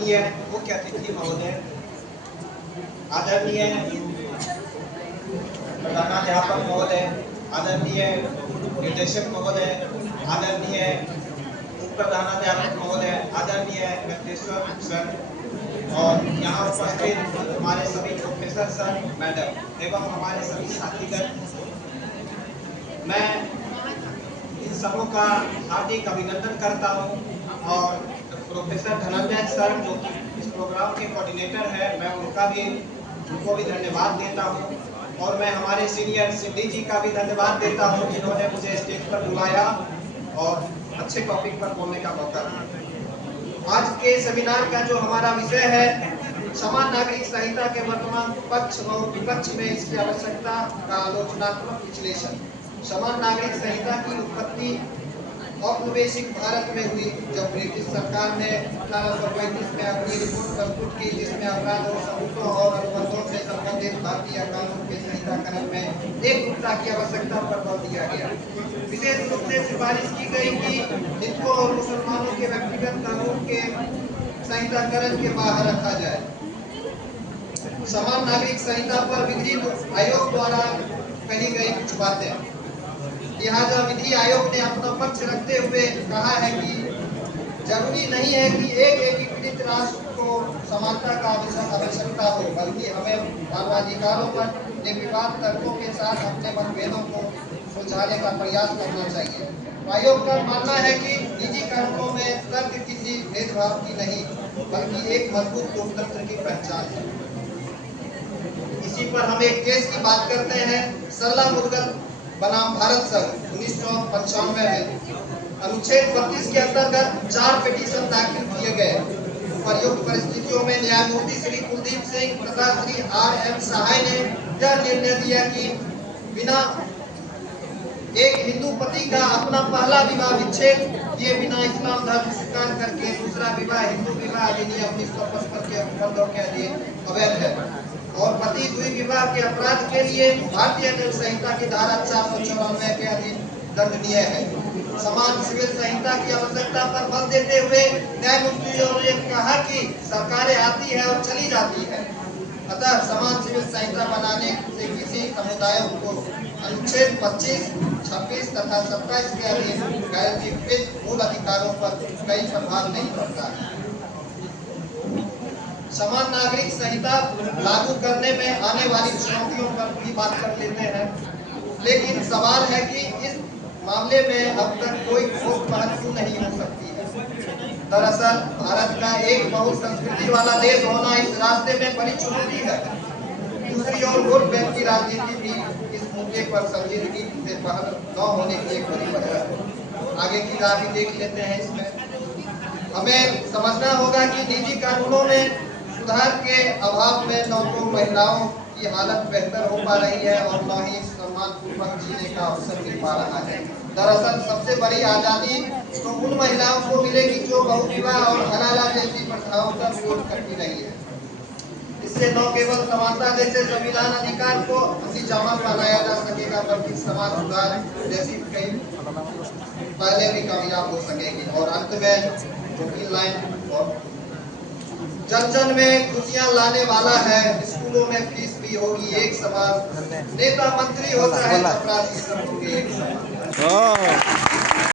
आदरणीय मुख्य अतिथि महोदय, आदरणीय प्रधानाध्यापक महोदय, आदरणीय निर्देशक महोदय, आदरणीय उप प्रधानाध्यापक महोदय, आदरणीय वेंकटेश्वर सर और यहाँ उपस्थित हमारे सभी प्रोफेसर सर, मैडम एवं हमारे सभी साथीगण, मैं इन सबों का हार्दिक अभिनंदन करता हूँ और प्रोफेसर धनंजय सर जो कि इस प्रोग्राम के कोऑर्डिनेटर है, मैं उनको भी धन्यवाद देता हूँ और मैं हमारे सीनियर सिद्धि जी का भी धन्यवाद देता हूँ जिन्होंने मुझे स्टेज पर बुलाया और अच्छे टॉपिक पर बोलने का मौका दिया। आज के सेमिनार का जो हमारा विषय है समान नागरिक संहिता के वर्तमान पक्ष व विपक्ष में इसकी आवश्यकता का आलोचनात्मक विश्लेषण। समान नागरिक संहिता की उत्पत्ति औपनिवेशिक भारत में हुई जब ब्रिटिश सरकार ने 1835 में अपनी रिपोर्ट प्रस्तुत की जिसमें अपराध और सबूतों और अनुबंधों से संबंधित भारतीय कानून के संहिताकरण में एकरूपता की आवश्यकता पर बल दिया गया। विशेष रूप से सिफारिश की गई कि हिंदुओं और मुसलमानों के व्यक्तिगत कानून के संहिताकरण के बाहर रखा जाए। समान नागरिक संहिता पर विधि आयोग द्वारा कही गई कुछ बातें, लिहाजा विधि आयोग ने अपना पक्ष रखते हुए कहा है कि जरूरी नहीं है कि एक एकीकृत राष्ट्र को समानता का आवश्यकता हो, बल्कि हमें मानवाधिकारों पर निर्विवाद तर्कों के साथ अपने मतभेदों को सुलझाने का प्रयास करना चाहिए। आयोग का मानना है कि निजी कानूनों में तर्क किसी भेदभाव की नहीं बल्कि एक मजबूत लोकतंत्र की पहचान है। इसी पर हम एक केस की बात करते हैं। सरला मुद्गल बनाम भारत संघ 1995 में अनुच्छेद 32 के अंतर्गत 4 पिटीशन दाखिल किए गए। उपयुक्त परिस्थितियों में न्यायमूर्ति श्री कुलदीप सिंह तथा श्री R.M. सहाय ने यह निर्णय दिया कि बिना एक हिंदू पति का अपना पहला विवाह विच्छेद किए बिना इस्लाम धर्म स्वीकार करके दूसरा विवाह हिंदू विवाह अधिनियम 1955 के उपबंधों के अधीन अवैध है और पति द्वि विवाह के अपराध के लिए भारतीय दंड संहिता की धारा 494 के अधीन दंडनीय है। समान सिविल संहिता की आवश्यकता पर बल देते हुए न्यायमूर्तियों ने कहा कि सरकारें आती है और चली जाती है, अतः समान सिविल संहिता बनाने से किसी समुदाय को अनुच्छेद 25, 26 तथा 27 के अधीन गारंटीकृत मूल अधिकारों पर कोई प्रभाव नहीं पड़ता है। समान नागरिक संहिता लागू करने में आने वाली चुनौतियों पर भी बात कर लेते हैं, लेकिन सवाल है कि इस मामले में अब तक कोई ठोस पहल क्यों नहीं हो सकती है। दरअसल भारत का एक बहु संस्कृति वाला देश होना इस रास्ते में बड़ी चुनौती है। दूसरी ओर वोट बैंक की राजनीति भी इस मुद्दे पर संजीदगी से पहल न होने की एक बड़ी वजह है। आगे की राह भी देख लेते हैं। इसमें हमें समझना होगा कि निजी कानूनों में सुधार के अभाव में न तो महिलाओं की हालत बेहतर हो पा रही है और न ही सम्मानपूर्वक जीने का अवसर मिल पा रहा है। दरअसल सबसे बड़ी आजादी तो उन महिलाओं को मिलेगी जो बहुविवाह और हलाला जैसी प्रथाओं का विरोध करती रही है। इससे न केवल समानता जैसे संविधान अधिकार को अमली जामा पहनाया जा सकेगा बल्कि समाज सुधार जैसी कई पहले भी कामयाब हो सकेगी। और अंत में लाइन और जन जन में खुशियां लाने वाला है, स्कूलों में फीस भी होगी एक समान, नेता मंत्री होता है अपराधी सब होंगे एक समान।